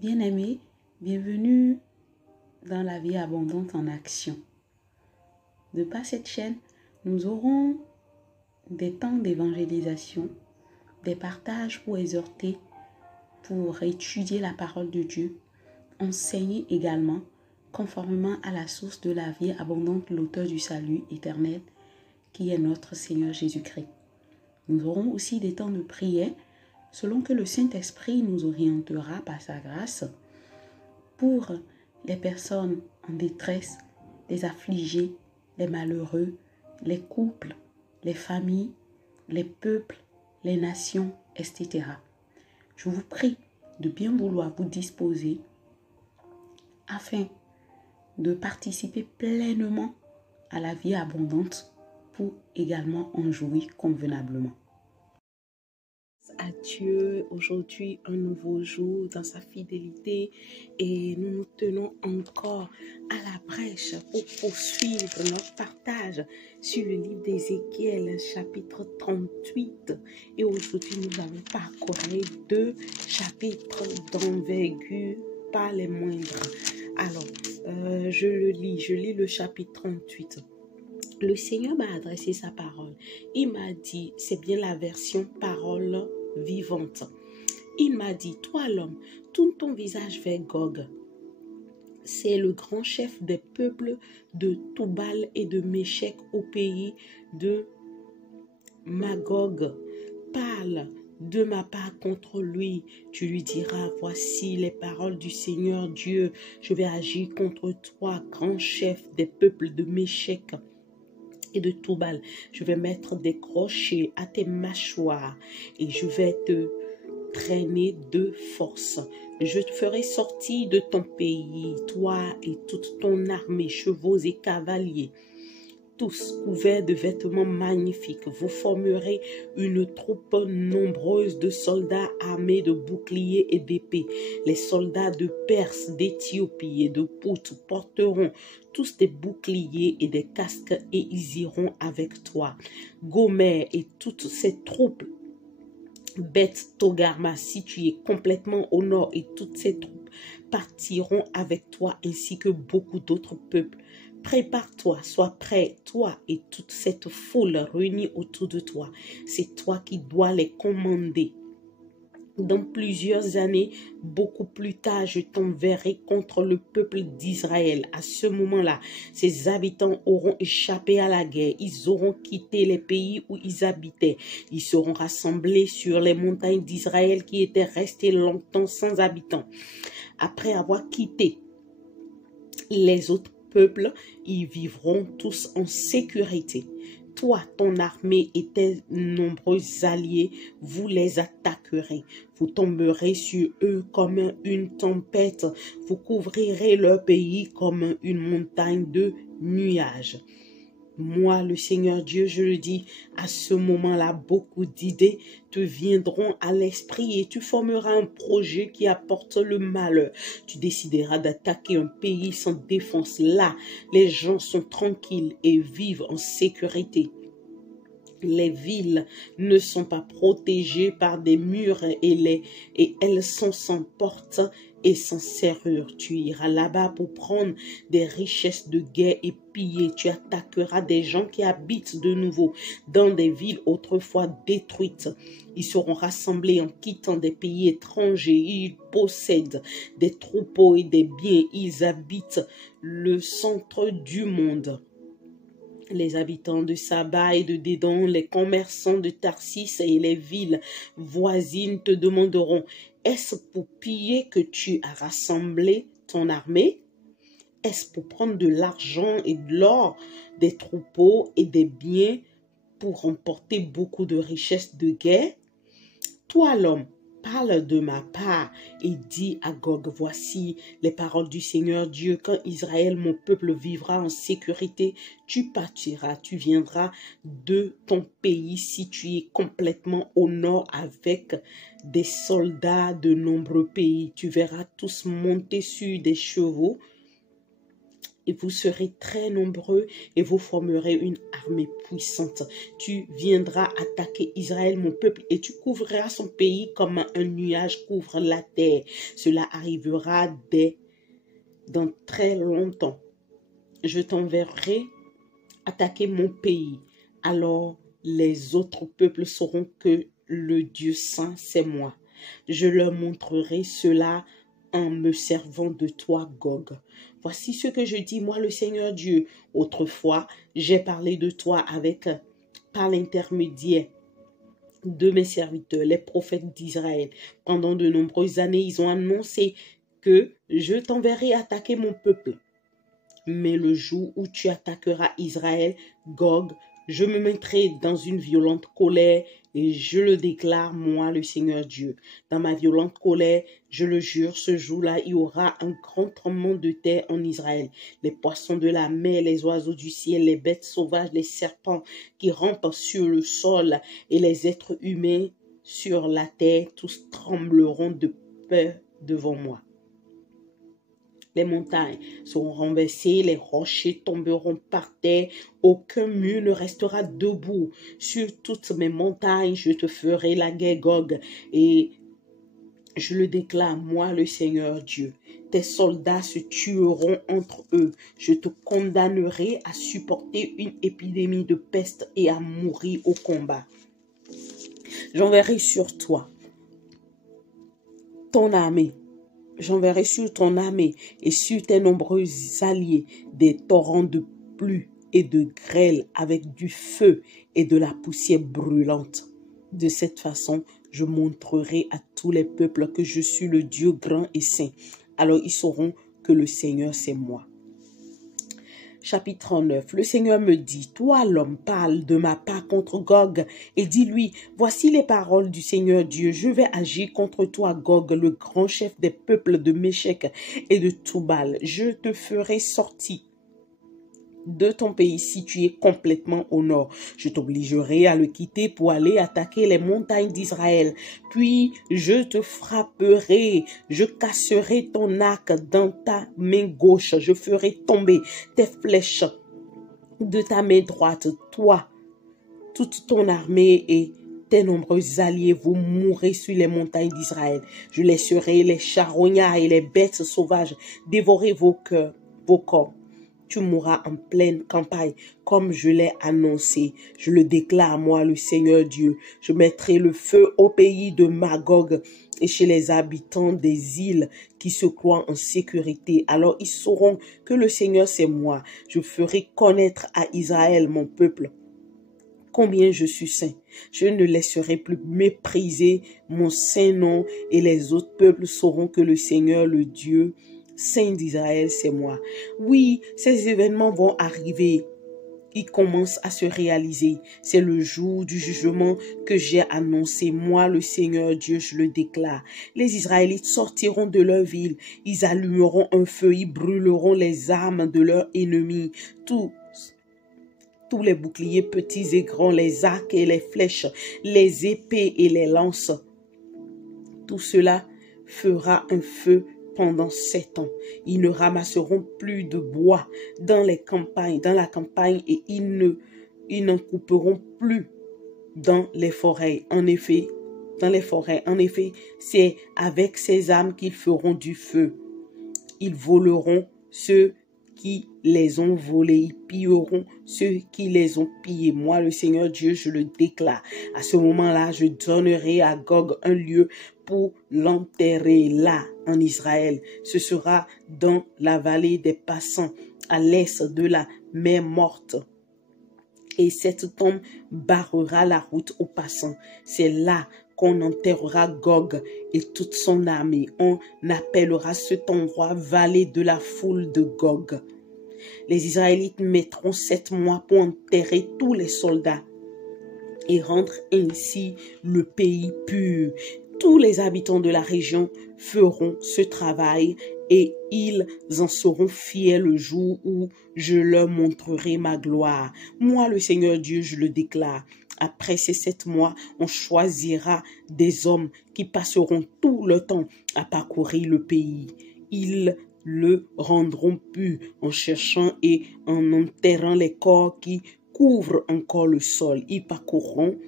Bien-aimés, bienvenue dans la vie abondante en action. De par cette chaîne, nous aurons des temps d'évangélisation, des partages pour exhorter, pour étudier la parole de Dieu, enseigner également, conformément à la source de la vie abondante, l'auteur du salut éternel, qui est notre Seigneur Jésus-Christ. Nous aurons aussi des temps de prière, selon que le Saint-Esprit nous orientera par sa grâce, pour les personnes en détresse, les affligés, les malheureux, les couples, les familles, les peuples, les nations, etc. Je vous prie de bien vouloir vous disposer afin de participer pleinement à la vie abondante pour également en jouir convenablement. À Dieu, aujourd'hui un nouveau jour dans sa fidélité et nous nous tenons encore à la brèche pour poursuivre notre partage sur le livre d'Ézéchiel chapitre 38 et aujourd'hui nous allons parcourir 2 chapitres d'envergure, pas les moindres. Alors, je lis le chapitre 38. Le Seigneur m'a adressé sa parole. Il m'a dit, c'est bien la version parole vivante. Il m'a dit, toi l'homme, tourne ton visage vers Gog. C'est le grand chef des peuples de Tubal et de Méchec au pays de Magog. Parle de ma part contre lui. Tu lui diras, voici les paroles du Seigneur Dieu. Je vais agir contre toi, grand chef des peuples de Méchec et de Tubal. Je vais mettre des crochets à tes mâchoires et je vais te traîner de force. Je te ferai sortir de ton pays, toi et toute ton armée, chevaux et cavaliers, tous couverts de vêtements magnifiques. Vous formerez une troupe nombreuse de soldats armés de boucliers et d'épées. Les soldats de Perse, d'Éthiopie et de Pout porteront tous des boucliers et des casques et ils iront avec toi. Gomer et toutes ses troupes, Beth Togarma située complètement au nord et toutes ses troupes partiront avec toi ainsi que beaucoup d'autres peuples. Prépare-toi, sois prêt, toi et toute cette foule réunie autour de toi. C'est toi qui dois les commander. Dans plusieurs années, beaucoup plus tard, je t'enverrai contre le peuple d'Israël. À ce moment-là, ses habitants auront échappé à la guerre. Ils auront quitté les pays où ils habitaient. Ils seront rassemblés sur les montagnes d'Israël qui étaient restées longtemps sans habitants. Après avoir quitté les autres peuples, ils vivront tous en sécurité. Toi, ton armée et tes nombreux alliés, vous les attaquerez. Vous tomberez sur eux comme une tempête. Vous couvrirez leur pays comme une montagne de nuages. Moi, le Seigneur Dieu, je le dis, à ce moment-là, beaucoup d'idées te viendront à l'esprit et tu formeras un projet qui apporte le malheur. Tu décideras d'attaquer un pays sans défense. Là, les gens sont tranquilles et vivent en sécurité. Les villes ne sont pas protégées par des murs et elles sont sans porte et sans serrure. Tu iras là-bas pour prendre des richesses de guerre et piller. Tu attaqueras des gens qui habitent de nouveau dans des villes autrefois détruites. Ils seront rassemblés en quittant des pays étrangers. Ils possèdent des troupeaux et des biens. Ils habitent le centre du monde. Les habitants de Saba et de Dédon, les commerçants de Tarsis et les villes voisines te demanderont, est-ce pour piller que tu as rassemblé ton armée? Est-ce pour prendre de l'argent et de l'or, des troupeaux et des biens pour remporter beaucoup de richesses de guerre? Toi l'homme, parle de ma part et dis à Gog, voici les paroles du Seigneur Dieu. Quand Israël, mon peuple, vivra en sécurité, tu partiras, tu viendras de ton pays situé complètement au nord avec des soldats de nombreux pays. Tu verras tous monter sur des chevaux et vous serez très nombreux et vous formerez une armée puissante. Tu viendras attaquer Israël, mon peuple, et tu couvriras son pays comme un nuage couvre la terre. Cela arrivera dans très longtemps. Je t'enverrai attaquer mon pays. Alors les autres peuples sauront que le Dieu saint, c'est moi. Je leur montrerai cela en me servant de toi, Gog. Voici ce que je dis, moi le Seigneur Dieu. Autrefois, j'ai parlé de toi par l'intermédiaire de mes serviteurs, les prophètes d'Israël. Pendant de nombreuses années, ils ont annoncé que je t'enverrai attaquer mon peuple. Mais le jour où tu attaqueras Israël, Gog, je me mettrai dans une violente colère et je le déclare, moi, le Seigneur Dieu. Dans ma violente colère, je le jure, ce jour-là, il y aura un grand tremblement de terre en Israël. Les poissons de la mer, les oiseaux du ciel, les bêtes sauvages, les serpents qui rampent sur le sol et les êtres humains sur la terre, tous trembleront de peur devant moi. Les montagnes seront renversées, les rochers tomberont par terre, aucun mur ne restera debout. Sur toutes mes montagnes, je te ferai la guerre, Gog, et je le déclare, moi le Seigneur Dieu. Tes soldats se tueront entre eux. Je te condamnerai à supporter une épidémie de peste et à mourir au combat. J'enverrai sur toi ton armée. J'enverrai sur ton armée et sur tes nombreux alliés des torrents de pluie et de grêle avec du feu et de la poussière brûlante. De cette façon, je montrerai à tous les peuples que je suis le Dieu grand et saint. Alors ils sauront que le Seigneur, c'est moi. Chapitre 39. Le Seigneur me dit, toi l'homme, parle de ma part contre Gog et dis-lui, voici les paroles du Seigneur Dieu, je vais agir contre toi Gog, le grand chef des peuples de Méchec et de Toubal. Je te ferai sortir de ton pays situé complètement au nord. Je t'obligerai à le quitter pour aller attaquer les montagnes d'Israël. Puis je te frapperai, je casserai ton arc dans ta main gauche, je ferai tomber tes flèches de ta main droite. Toi, toute ton armée et tes nombreux alliés, vous mourrez sur les montagnes d'Israël. Je laisserai les charognards et les bêtes sauvages dévorer vos corps. Tu mourras en pleine campagne, comme je l'ai annoncé. Je le déclare, moi, le Seigneur Dieu. Je mettrai le feu au pays de Magog et chez les habitants des îles qui se croient en sécurité. Alors ils sauront que le Seigneur, c'est moi. Je ferai connaître à Israël, mon peuple, combien je suis saint. Je ne laisserai plus mépriser mon saint nom et les autres peuples sauront que le Seigneur, le Dieu Saint d'Israël, c'est moi. Oui, ces événements vont arriver. Ils commencent à se réaliser. C'est le jour du jugement que j'ai annoncé. Moi, le Seigneur Dieu, je le déclare. Les Israélites sortiront de leur ville. Ils allumeront un feu. Ils brûleront les armes de leurs ennemis. Tous les boucliers petits et grands, les arcs et les flèches, les épées et les lances. Tout cela fera un feu pendant 7 ans. Ils ne ramasseront plus de bois dans la campagne et ils n'en couperont plus dans les forêts. En effet, c'est avec ces armes qu'ils feront du feu. Ils voleront ceux qui les ont volés, ils pilleront ceux qui les ont pillés. Moi, le Seigneur Dieu, je le déclare. À ce moment-là, je donnerai à Gog un lieu pour l'enterrer là, en Israël. Ce sera dans la vallée des passants, à l'est de la mer morte. Et cette tombe barrera la route aux passants. C'est là qu'on enterrera Gog et toute son armée. On appellera cet endroit vallée de la foule de Gog. Les Israélites mettront 7 mois pour enterrer tous les soldats et rendre ainsi le pays pur. Tous les habitants de la région feront ce travail et ils en seront fiers le jour où je leur montrerai ma gloire. Moi, le Seigneur Dieu, je le déclare. Après ces 7 mois, on choisira des hommes qui passeront tout le temps à parcourir le pays. Ils le rendront pur en cherchant et en enterrant les corps qui couvrent encore le sol. Ils parcourront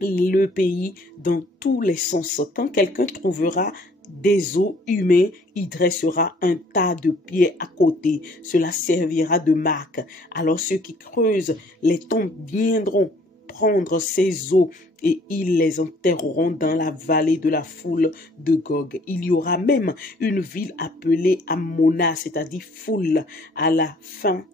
le pays dans tous les sens. Quand quelqu'un trouvera des os humains, il dressera un tas de pierres à côté. Cela servira de marque. Alors ceux qui creusent les tombes viendront prendre ces os et ils les enterreront dans la vallée de la foule de Gog. Il y aura même une ville appelée Ammona, c'est-à-dire foule. À la fin,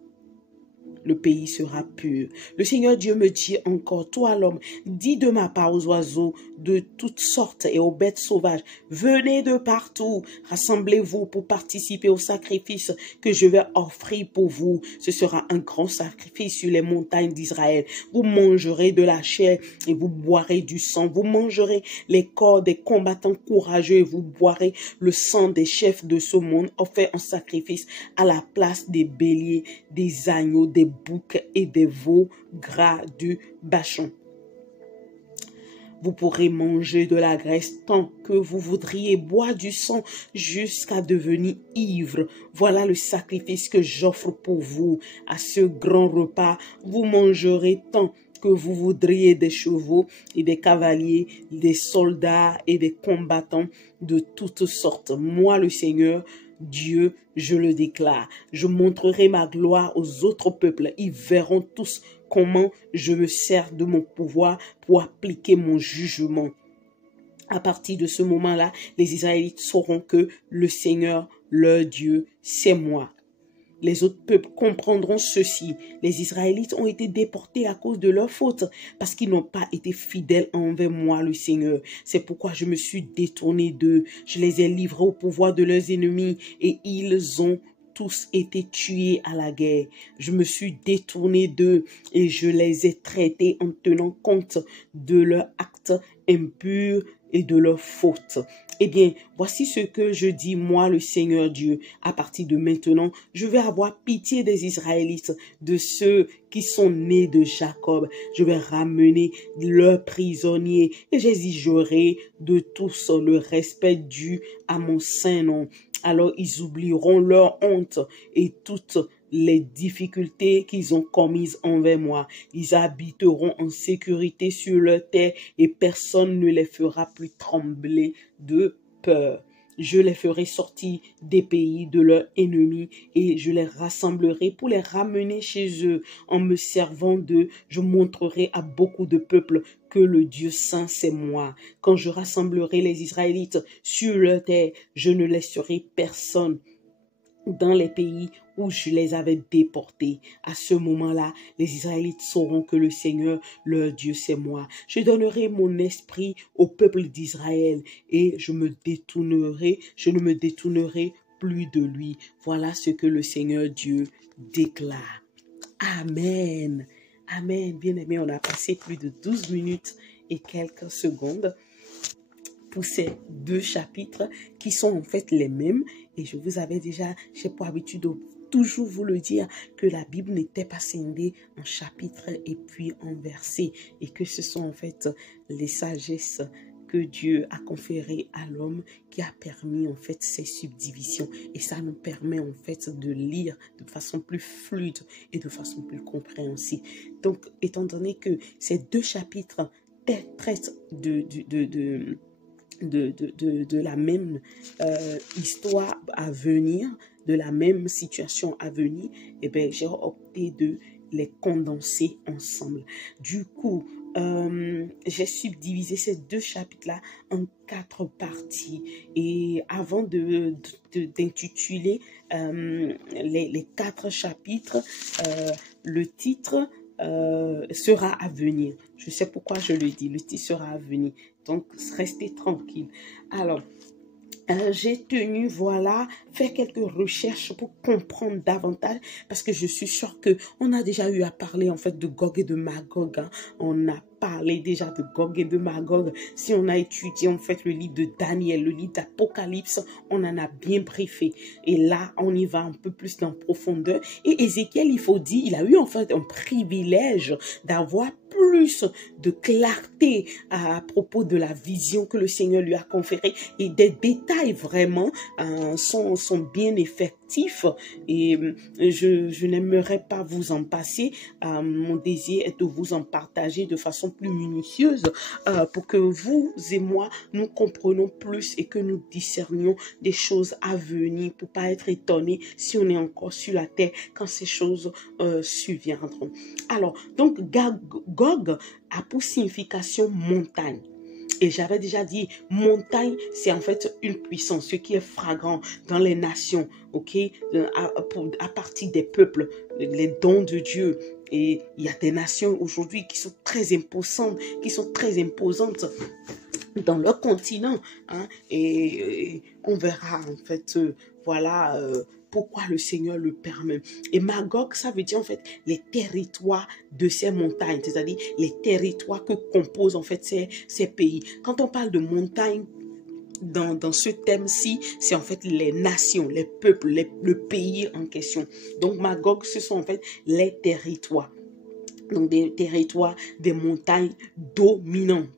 le pays sera pur. Le Seigneur Dieu me dit encore, toi l'homme, dis de ma part aux oiseaux de toutes sortes et aux bêtes sauvages, venez de partout, rassemblez-vous pour participer au sacrifice que je vais offrir pour vous. Ce sera un grand sacrifice sur les montagnes d'Israël. Vous mangerez de la chair et vous boirez du sang. Vous mangerez les corps des combattants courageux et vous boirez le sang des chefs de ce monde offert en sacrifice à la place des béliers, des agneaux, des boucs et des veaux gras du Bashan. Vous pourrez manger de la graisse tant que vous voudriez, boire du sang jusqu'à devenir ivre. Voilà le sacrifice que j'offre pour vous. À ce grand repas, vous mangerez tant que vous voudriez des chevaux et des cavaliers, des soldats et des combattants de toutes sortes. Moi, le Seigneur, Dieu, je le déclare. Je montrerai ma gloire aux autres peuples. Ils verront tous comment je me sers de mon pouvoir pour appliquer mon jugement. À partir de ce moment-là, les Israélites sauront que le Seigneur, leur Dieu, c'est moi. Les autres peuples comprendront ceci. Les Israélites ont été déportés à cause de leur faute, parce qu'ils n'ont pas été fidèles envers moi, le Seigneur. C'est pourquoi je me suis détourné d'eux. Je les ai livrés au pouvoir de leurs ennemis et ils ont tous été tués à la guerre. Je me suis détourné d'eux et je les ai traités en tenant compte de leurs actes impurs et de leurs fautes. Eh bien, voici ce que je dis, moi, le Seigneur Dieu. À partir de maintenant, je vais avoir pitié des Israélites, de ceux qui sont nés de Jacob. Je vais ramener leurs prisonniers et j'exigerai de tous le respect dû à mon saint nom. Alors ils oublieront leur honte et toutes les difficultés qu'ils ont commises envers moi. Ils habiteront en sécurité sur leur terre et personne ne les fera plus trembler de peur. Je les ferai sortir des pays de leurs ennemis et je les rassemblerai pour les ramener chez eux. En me servant d'eux, je montrerai à beaucoup de peuples que le Dieu saint, c'est moi. Quand je rassemblerai les Israélites sur leur terre, je ne laisserai personne dans les pays où je les avais déportés. À ce moment-là, les Israélites sauront que le Seigneur, leur Dieu, c'est moi. Je donnerai mon esprit au peuple d'Israël et je ne me détournerai plus de lui. Voilà ce que le Seigneur Dieu déclare. Amen. Amen. Bien-aimés, on a passé plus de 12 minutes et quelques secondes pour ces deux chapitres qui sont en fait les mêmes. Et je vous avais déjà, j'ai pour habitude de toujours vous le dire, que la Bible n'était pas scindée en chapitres et puis en versets. Et que ce sont en fait les sagesses que Dieu a conférées à l'homme qui a permis en fait ces subdivisions. Et ça nous permet en fait de lire de façon plus fluide et de façon plus compréhensible. Donc, étant donné que ces deux chapitres traitent de la même histoire à venir, de la même situation à venir, eh bien, j'ai opté de les condenser ensemble. Du coup, j'ai subdivisé ces deux chapitres-là en 4 parties. Et avant d'intituler les 4 chapitres, le titre sera à venir. Je sais pourquoi je le dis, le titre sera à venir. Donc, restez tranquille. Alors, j'ai tenu, voilà, faire quelques recherches pour comprendre davantage, parce que je suis sûre que on a déjà eu à parler en fait de Gog et de Magog. Hein. On a parlé déjà de Gog et de Magog. Si on a étudié en fait le livre de Daniel, le livre d'Apocalypse, on en a bien briefé. Et là, on y va un peu plus en profondeur. Et Ézéchiel, il faut dire, il a eu en fait un privilège d'avoir plus de clarté à propos de la vision que le Seigneur lui a conférée. Et des détails vraiment sont bien effectifs. Et je n'aimerais pas vous en passer. Mon désir est de vous en partager de façon plus minutieuse pour que vous et moi, nous comprenions plus et que nous discernions des choses à venir pour pas être étonnés si on est encore sur la terre quand ces choses surviendront. Alors, donc, Gog a pour signification montagne. Et j'avais déjà dit, montagne, c'est en fait une puissance, ce qui est flagrant dans les nations, ok, à partir des peuples, les dons de Dieu. Et il y a des nations aujourd'hui qui sont très imposantes, dans leur continent, hein, et on verra en fait, voilà pourquoi le Seigneur le permet. Et Magog, ça veut dire en fait les territoires de ces montagnes, c'est-à-dire les territoires que composent en fait ces pays. Quand on parle de montagnes, dans ce thème-ci, c'est en fait les nations, les peuples, le pays en question. Donc Magog, ce sont en fait les territoires. Donc des territoires, des montagnes dominantes.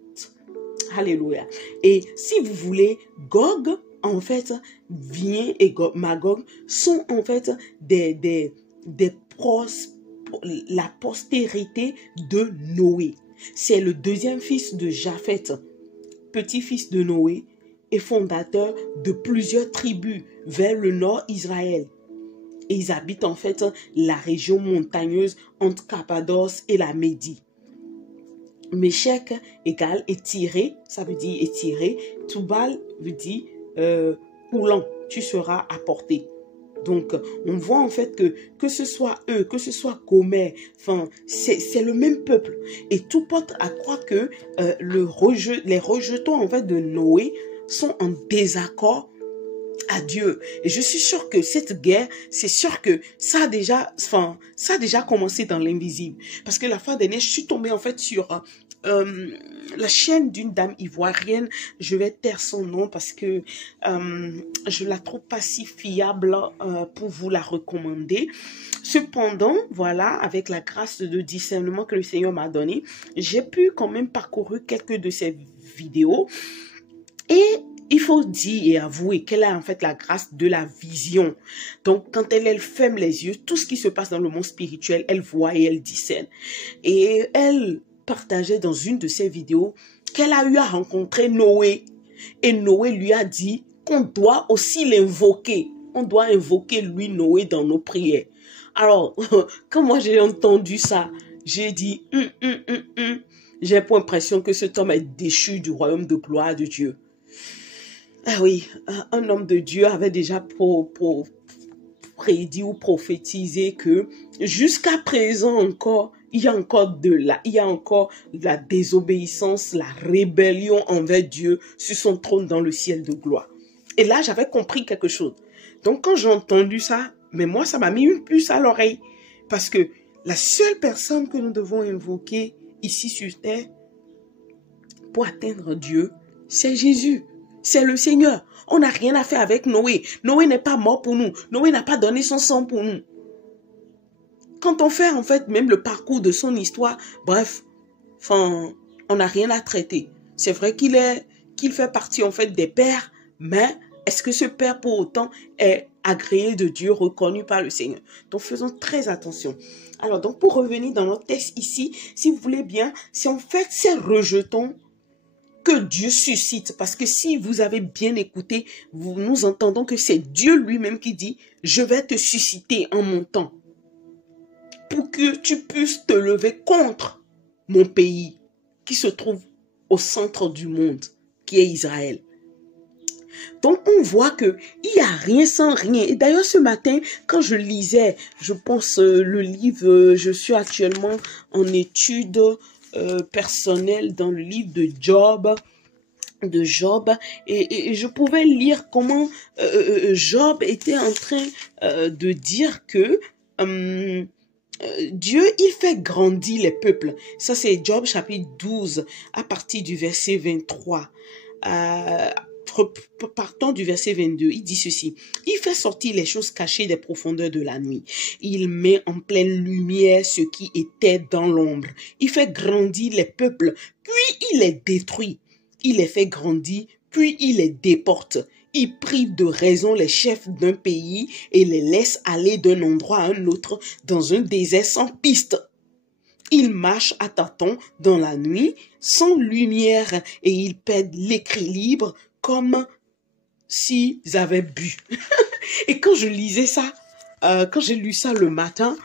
Alléluia. Et si vous voulez, Gog, en fait, vient et Magog sont en fait la postérité de Noé. C'est le deuxième fils de Japheth, petit-fils de Noé et fondateur de plusieurs tribus vers le nord Israël. Et ils habitent en fait la région montagneuse entre Cappadoce et la Médie. Méchec égale étiré, ça veut dire étiré. Toubal veut dire coulant, tu seras apporté. Donc, on voit en fait que ce soit eux, que ce soit Gomer, enfin, c'est le même peuple. Et tout porte à croire que les rejetons en fait de Noé sont en désaccord à Dieu. Et je suis sûre que cette guerre, c'est sûr que ça a déjà commencé dans l'invisible. Parce que la fois dernière, je suis tombée en fait sur la chaîne d'une dame ivoirienne. Je vais taire son nom parce que je la trouve pas si fiable pour vous la recommander. Cependant, voilà, avec la grâce de discernement que le Seigneur m'a donné, j'ai pu quand même parcourir quelques de ses vidéos. Et il faut dire et avouer qu'elle a en fait la grâce de la vision. Donc, quand elle ferme les yeux, tout ce qui se passe dans le monde spirituel, elle voit et elle discerne. Et elle partageait dans une de ses vidéos qu'elle a eu à rencontrer Noé. Et Noé lui a dit qu'on doit aussi l'invoquer. On doit invoquer lui, Noé, dans nos prières. Alors, quand moi j'ai entendu ça, j'ai dit, j'ai pour impression que cet homme est déchu du royaume de gloire de Dieu. Ah oui, un homme de Dieu avait déjà prédit ou prophétisé que jusqu'à présent encore, il y a encore la désobéissance, la rébellion envers Dieu sur son trône dans le ciel de gloire. Et là, j'avais compris quelque chose. Donc, quand j'ai entendu ça, mais moi, ça m'a mis une puce à l'oreille. Parce que la seule personne que nous devons invoquer ici sur terre pour atteindre Dieu, c'est Jésus. C'est le Seigneur. On n'a rien à faire avec Noé. Noé n'est pas mort pour nous. Noé n'a pas donné son sang pour nous. Quand on fait en fait même le parcours de son histoire, bref, on n'a rien à traiter. C'est vrai qu'il fait partie en fait des pères, mais est-ce que ce père pour autant est agréé de Dieu, reconnu par le Seigneur? Donc faisons très attention. Alors donc pour revenir dans notre texte ici, si vous voulez bien, c'est en fait ces rejetons que Dieu suscite. Parce que si vous avez bien écouté, nous entendons que c'est Dieu lui-même qui dit, je vais te susciter en mon temps pour que tu puisses te lever contre mon pays qui se trouve au centre du monde, qui est Israël. Donc, on voit que il n'y a rien sans rien. Et d'ailleurs, ce matin, quand je lisais, je pense, le livre, je suis actuellement en étude personnelle dans le livre de Job, et je pouvais lire comment Job était en train de dire que Dieu, il fait grandir les peuples. Ça, c'est Job chapitre 12, à partir du verset 23. Partant du verset 22, il dit ceci. Il fait sortir les choses cachées des profondeurs de la nuit. Il met en pleine lumière ce qui était dans l'ombre. Il fait grandir les peuples, puis il les détruit. Il les fait grandir, puis il les déporte. Il prive de raison les chefs d'un pays et les laisse aller d'un endroit à un autre dans un désert sans piste. Ils marchent à tâtons dans la nuit, sans lumière, et ils perdent l'équilibre comme s'ils avaient bu. Et quand je lisais ça, quand j'ai lu ça le matin,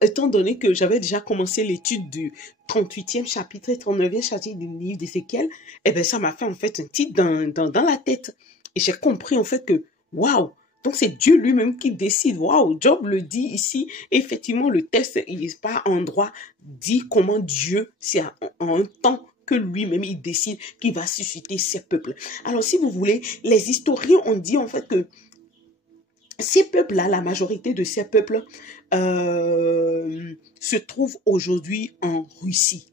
étant donné que j'avais déjà commencé l'étude du 38e chapitre et 39e chapitre du livre d'Ézéchiel, eh ben ça m'a fait en fait un titre dans la tête. Et j'ai compris en fait que, waouh, donc c'est Dieu lui-même qui décide. Waouh, Job le dit ici. Effectivement, le texte, il n'est pas en droit, dit comment Dieu, c'est en un temps que lui-même, il décide qu'il va susciter ses peuples. Alors, si vous voulez, les historiens ont dit en fait que ces peuples-là, la majorité de ces peuples se trouvent aujourd'hui en Russie.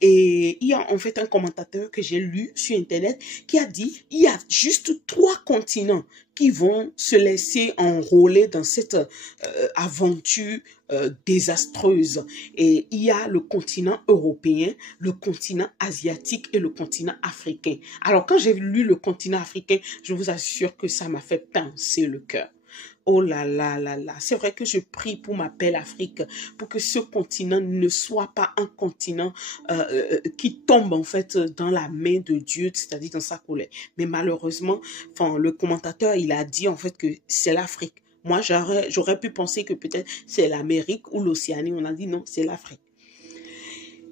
Et il y a en fait un commentateur que j'ai lu sur Internet qui a dit il y a juste 3 continents qui vont se laisser enrôler dans cette aventure désastreuse. Et il y a le continent européen, le continent asiatique et le continent africain. Alors quand j'ai lu le continent africain, je vous assure que ça m'a fait pincer le cœur. Oh là là là là, c'est vrai que je prie pour ma belle Afrique, pour que ce continent ne soit pas un continent qui tombe en fait dans la main de Dieu, c'est-à-dire dans sa colère. Mais malheureusement, enfin, le commentateur, il a dit en fait que c'est l'Afrique. Moi, j'aurais pu penser que peut-être c'est l'Amérique ou l'Océanie. On a dit non, c'est l'Afrique.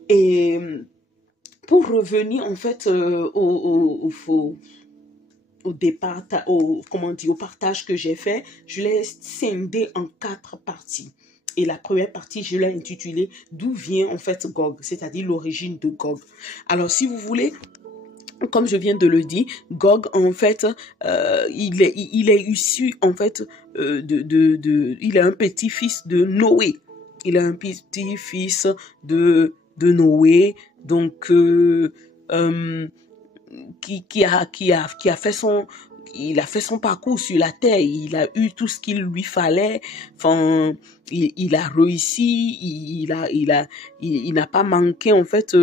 Et pour revenir en fait au départ, au partage que j'ai fait, je l'ai scindé en 4 parties. Et la première partie, je l'ai intitulée « D'où vient en fait Gog ?» c'est-à-dire l'origine de Gog. Alors, si vous voulez, comme je viens de le dire, Gog, en fait, il est issu, en fait, il est un petit-fils de Noé. Il est un petit-fils de Noé, donc... qui a fait son parcours sur la terre. Il a eu tout ce qu'il lui fallait. Enfin, il a réussi. Il n'a pas manqué en fait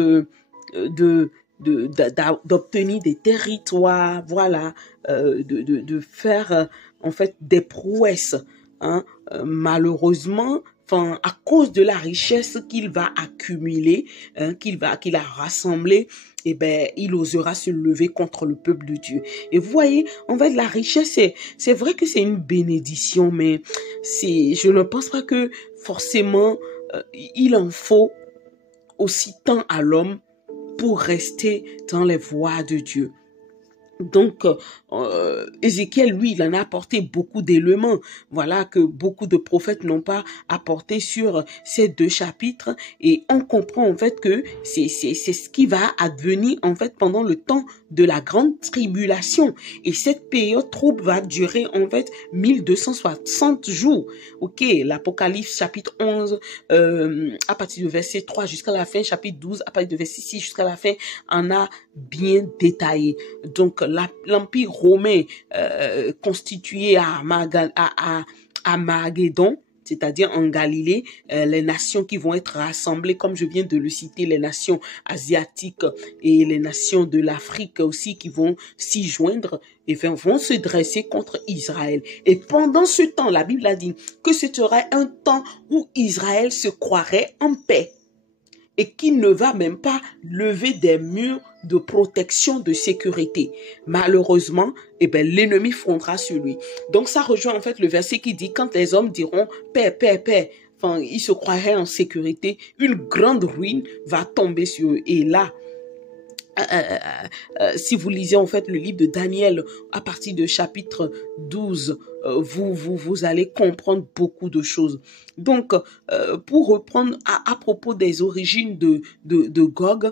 d'obtenir des territoires. Voilà, de faire en fait des prouesses. Hein. Malheureusement, enfin, à cause de la richesse qu'il va accumuler, hein, qu'il a rassemblée, eh ben, il osera se lever contre le peuple de Dieu. Et vous voyez, en fait, la richesse, c'est vrai que c'est une bénédiction, mais je ne pense pas que forcément, il en faut aussi tant à l'homme pour rester dans les voies de Dieu. Donc, Ézéchiel, lui, il en a apporté beaucoup d'éléments, voilà, que beaucoup de prophètes n'ont pas apporté sur ces 2 chapitres, et on comprend en fait que c'est ce qui va advenir en fait pendant le temps de la grande tribulation, et cette période trouble va durer en fait 1260 jours. Ok, l'Apocalypse chapitre 11, à partir du verset 3 jusqu'à la fin, chapitre 12, à partir du verset 6 jusqu'à la fin, en a bien détaillé. Donc, l'Empire romain constitué à Armageddon, c'est-à-dire en Galilée, les nations qui vont être rassemblées, comme je viens de le citer, les nations asiatiques et les nations de l'Afrique aussi qui vont s'y joindre et vont se dresser contre Israël. Et pendant ce temps, la Bible a dit que ce serait un temps où Israël se croirait en paix et qui ne va même pas lever des murs de protection, de sécurité. Malheureusement, eh ben, l'ennemi fondera sur lui. Donc, ça rejoint en fait le verset qui dit, quand les hommes diront paix, paix, paix, enfin, ils se croiraient en sécurité, une grande ruine va tomber sur eux. Et là, si vous lisez en fait le livre de Daniel à partir de chapitre 12, vous allez comprendre beaucoup de choses. Donc, pour reprendre à propos des origines de Gog,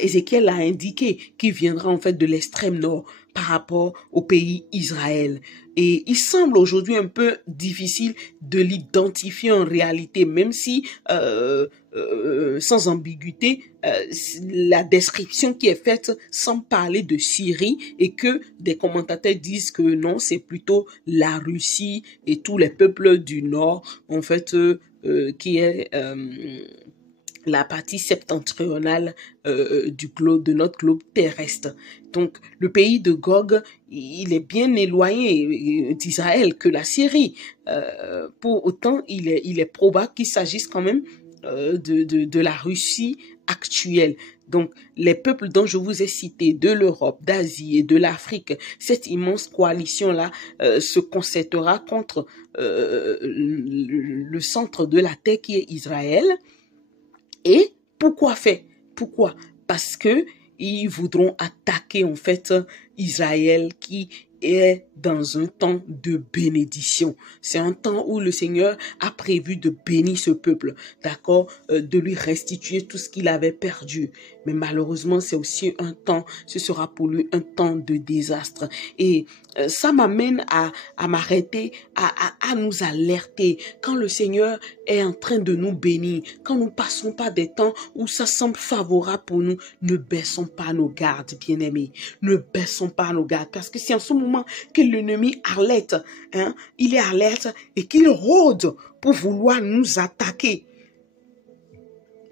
Ézéchiel a indiqué qu'il viendra en fait de l'extrême nord par rapport au pays Israël. Et il semble aujourd'hui un peu difficile de l'identifier en réalité, même si, sans ambiguïté, la description qui est faite semble parler de Syrie et que des commentateurs disent que non, c'est plutôt la Russie et tous les peuples du nord, en fait, qui est la partie septentrionale du globe, de notre globe terrestre. Donc, le pays de Gog, il est bien éloigné d'Israël que la Syrie. Pour autant, il est probable qu'il s'agisse quand même de la Russie actuelle. Donc, les peuples dont je vous ai cités, de l'Europe, d'Asie et de l'Afrique, cette immense coalition-là se concertera contre le centre de la terre qui est Israël. Et pourquoi faire? Pourquoi? Parce que ils voudront attaquer en fait Israël qui est dans un temps de bénédiction. C'est un temps où le Seigneur a prévu de bénir ce peuple, d'accord, de lui restituer tout ce qu'il avait perdu. Mais malheureusement, c'est aussi un temps, ce sera pour lui un temps de désastre. Et ça m'amène à m'arrêter, à nous alerter. Quand le Seigneur est en train de nous bénir, quand nous passons pas des temps où ça semble favorable pour nous, ne baissons pas nos gardes, bien-aimés. Ne baissons pas nos gardes. Parce que c'est en ce moment que l'ennemi alerte, hein, il est alerte et qu'il rôde pour vouloir nous attaquer.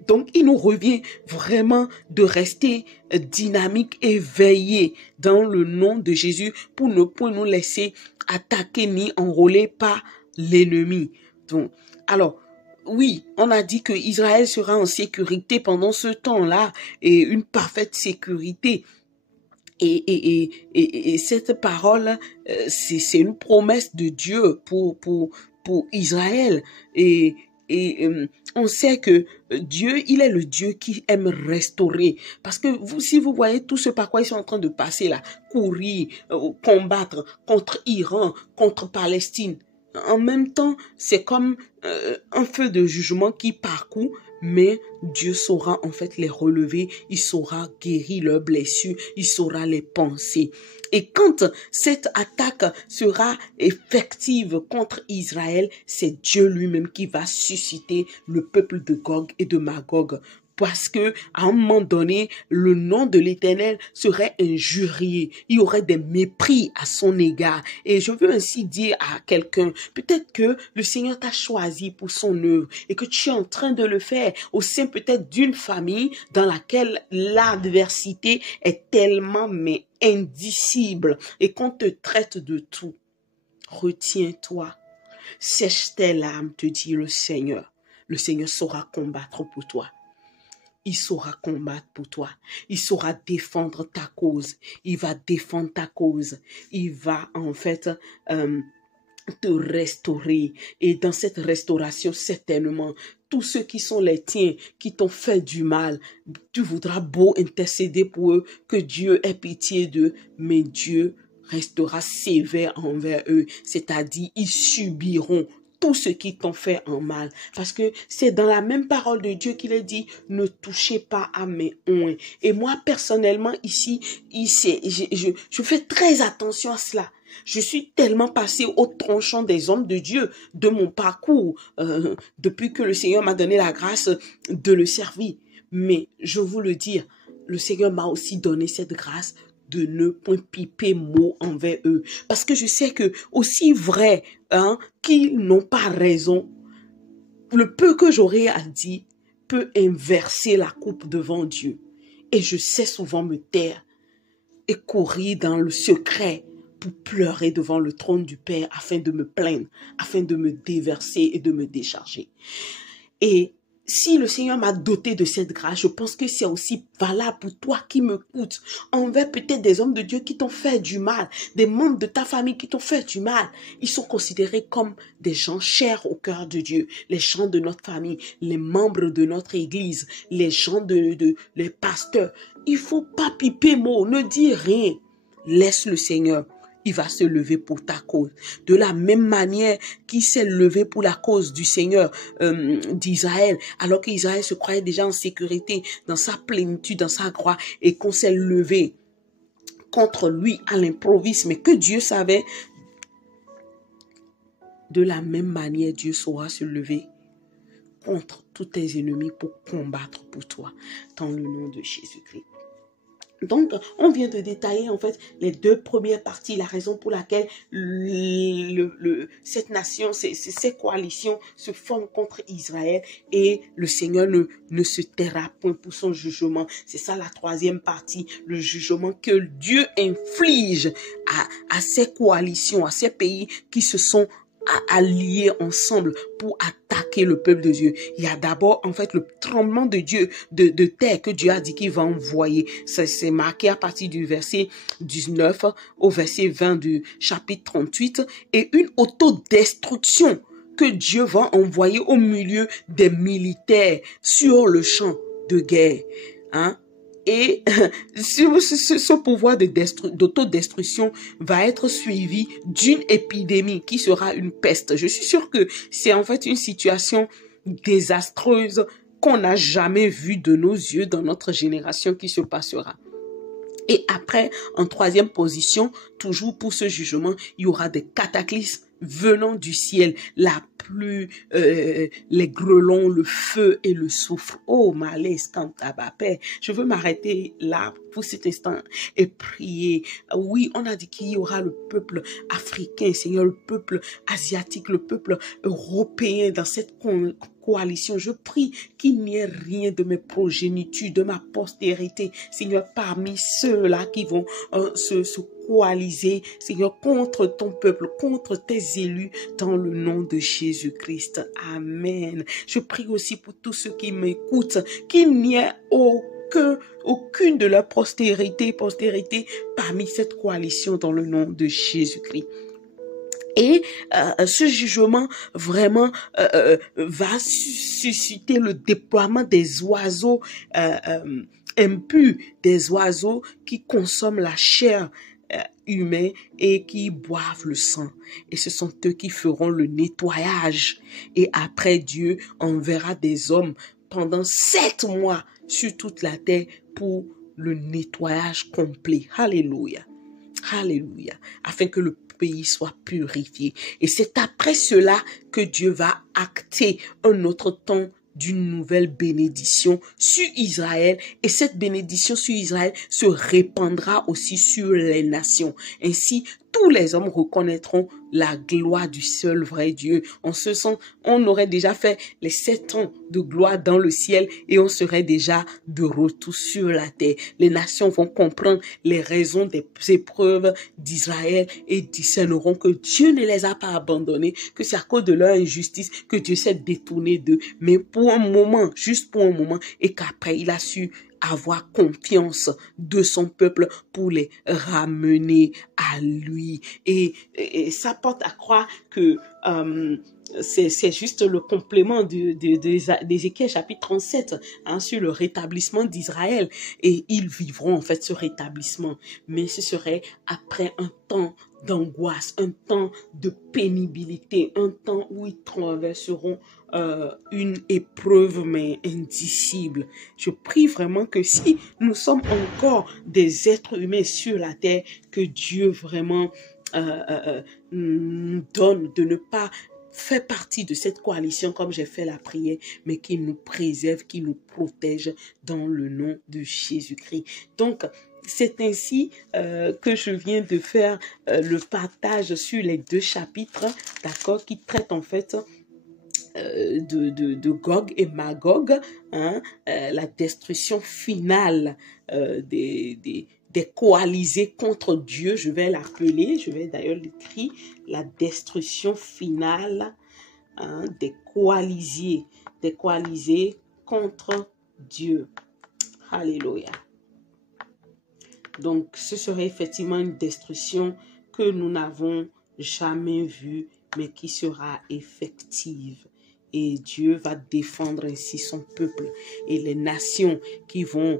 Donc, il nous revient vraiment de rester dynamique et veiller dans le nom de Jésus pour ne point nous laisser attaquer ni enrôler par l'ennemi. Donc, alors, oui, on a dit que Israël sera en sécurité pendant ce temps-là et une parfaite sécurité. Et cette parole, c'est une promesse de Dieu pour Israël. Et on sait que Dieu, il est le Dieu qui aime restaurer. Parce que si vous voyez tout ce par quoi ils sont en train de passer là, courir, combattre contre Iran, contre Palestine, en même temps, c'est comme un feu de jugement qui parcourt, mais Dieu saura en fait les relever, il saura guérir leurs blessures, il saura les penser. Et quand cette attaque sera effective contre Israël, c'est Dieu lui-même qui va susciter le peuple de Gog et de Magog. Parce que à un moment donné, le nom de l'Éternel serait injurié. Il y aurait des mépris à son égard. Et je veux ainsi dire à quelqu'un, peut-être que le Seigneur t'a choisi pour son œuvre et que tu es en train de le faire au sein peut-être d'une famille dans laquelle l'adversité est tellement mais indicible et qu'on te traite de tout. Retiens-toi. Sèche tes larmes, te dit le Seigneur. Le Seigneur saura combattre pour toi. Il saura combattre pour toi. Il saura défendre ta cause. Il va défendre ta cause. Il va en fait te restaurer. Et dans cette restauration, certainement, tous ceux qui sont les tiens, qui t'ont fait du mal, tu voudras beau intercéder pour eux, que Dieu ait pitié d'eux, mais Dieu restera sévère envers eux. C'est-à-dire, ils subiront tout ce qui t'ont fait en mal. Parce que c'est dans la même parole de Dieu qu'il est dit, ne touchez pas à mes oins. Et moi, personnellement, ici je fais très attention à cela. Je suis tellement passée au tronchon des hommes de Dieu de mon parcours, depuis que le Seigneur m'a donné la grâce de le servir. Mais je vous le dis, le Seigneur m'a aussi donné cette grâce de ne point piper mot envers eux. Parce que je sais que aussi vrai qu'ils n'ont pas raison, le peu que j'aurai à dire peut inverser la coupe devant Dieu. Et je sais souvent me taire et courir dans le secret pour pleurer devant le trône du Père afin de me plaindre, afin de me déverser et de me décharger. Et si le Seigneur m'a doté de cette grâce, je pense que c'est aussi valable pour toi qui m'écoutes, envers peut-être des hommes de Dieu qui t'ont fait du mal, des membres de ta famille qui t'ont fait du mal. Ils sont considérés comme des gens chers au cœur de Dieu, les gens de notre famille, les membres de notre église, les gens les pasteurs. Il faut pas piper mot, ne dis rien. Laisse le Seigneur il va se lever pour ta cause. De la même manière qu'il s'est levé pour la cause du Seigneur d'Israël, alors qu'Israël se croyait déjà en sécurité, dans sa plénitude, dans sa gloire, et qu'on s'est levé contre lui à l'improviste, mais que Dieu savait. De la même manière, Dieu saura se lever contre tous tes ennemis pour combattre pour toi, dans le nom de Jésus-Christ. Donc, on vient de détailler en fait les deux premières parties, la raison pour laquelle cette nation, ces coalitions se forment contre Israël et le Seigneur ne se taira point pour son jugement. C'est ça la troisième partie, le jugement que Dieu inflige à ces coalitions, à ces pays qui se sont alliés ensemble pour attaquer le peuple de Dieu. Il y a d'abord en fait le tremblement de Dieu, de terre que Dieu a dit qu'il va envoyer. C'est marqué à partir du verset 19 au verset 20 du chapitre 38, et une autodestruction que Dieu va envoyer au milieu des militaires sur le champ de guerre. Et ce pouvoir d'autodestruction va être suivi d'une épidémie qui sera une peste. Je suis sûre que c'est en fait une situation désastreuse qu'on n'a jamais vue de nos yeux dans notre génération qui se passera. Et après, en troisième position, toujours pour ce jugement, il y aura des cataclysmes venant du ciel, la pluie, les grêlons, le feu et le soufre. Oh, malaise, cantabapé. Je veux m'arrêter là pour cet instant et prier. Oui, on a dit qu'il y aura le peuple africain, Seigneur, le peuple asiatique, le peuple européen dans cette coalition. Je prie qu'il n'y ait rien de mes progénitures, de ma postérité, Seigneur, parmi ceux-là qui vont se coaliser, Seigneur, contre ton peuple, contre tes élus, dans le nom de Jésus-Christ. Amen. Je prie aussi pour tous ceux qui m'écoutent, qu'il n'y ait aucune de leur postérité parmi cette coalition, dans le nom de Jésus-Christ. Et ce jugement vraiment va susciter le déploiement des oiseaux impurs, des oiseaux qui consomment la chair humaine et qui boivent le sang. Et ce sont eux qui feront le nettoyage. Et après, Dieu enverra des hommes pendant 7 mois sur toute la terre pour le nettoyage complet. Alléluia. Alléluia. Afin que le pays soit purifié. Et c'est après cela que Dieu va acter un autre temps d'une nouvelle bénédiction sur Israël, et cette bénédiction sur Israël se répandra aussi sur les nations. Ainsi, tous les hommes reconnaîtront la gloire du seul vrai Dieu. En ce sens, on aurait déjà fait les 7 ans de gloire dans le ciel et on serait déjà de retour sur la terre. Les nations vont comprendre les raisons des épreuves d'Israël et discerneront que Dieu ne les a pas abandonnés, que c'est à cause de leur injustice que Dieu s'est détourné d'eux. Mais pour un moment, juste pour un moment, et qu'après il a su avoir confiance de son peuple pour les ramener à lui. Et ça porte à croire que c'est juste le complément d'Ézéchiel chapitre 37 sur le rétablissement d'Israël. Et ils vivront en fait ce rétablissement. Mais ce serait après un temps d'angoisse, un temps de pénibilité, un temps où ils traverseront une épreuve mais indicible. Je prie vraiment que si nous sommes encore des êtres humains sur la terre, que Dieu vraiment nous donne de ne pas faire partie de cette coalition comme j'ai fait la prière, mais qu'il nous préserve, qu'il nous protège dans le nom de Jésus-Christ. Donc, c'est ainsi que je viens de faire le partage sur les 2 chapitres, d'accord, qui traitent en fait de Gog et Magog, la destruction finale des coalisés contre Dieu, je vais l'appeler, je vais d'ailleurs l'écrire, la destruction finale des coalisés contre Dieu. Alléluia. Donc, ce serait effectivement une destruction que nous n'avons jamais vue, mais qui sera effective. Et Dieu va défendre ainsi son peuple. Et les nations qui vont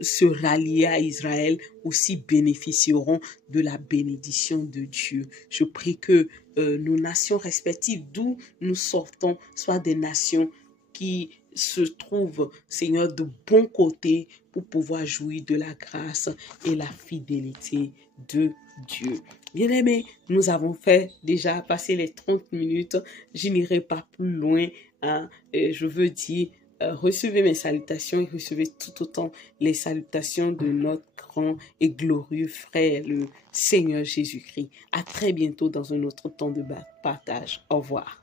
se rallier à Israël aussi bénéficieront de la bénédiction de Dieu. Je prie que nos nations respectives d'où nous sortons soient des nations qui se trouvent, Seigneur, de bon côté pour pouvoir jouir de la grâce et la fidélité de Dieu. Bien-aimés, nous avons déjà passé les 30 minutes. Je n'irai pas plus loin. Hein, je veux dire, recevez mes salutations et recevez tout autant les salutations de notre grand et glorieux frère, le Seigneur Jésus-Christ. À très bientôt dans un autre temps de partage. Au revoir.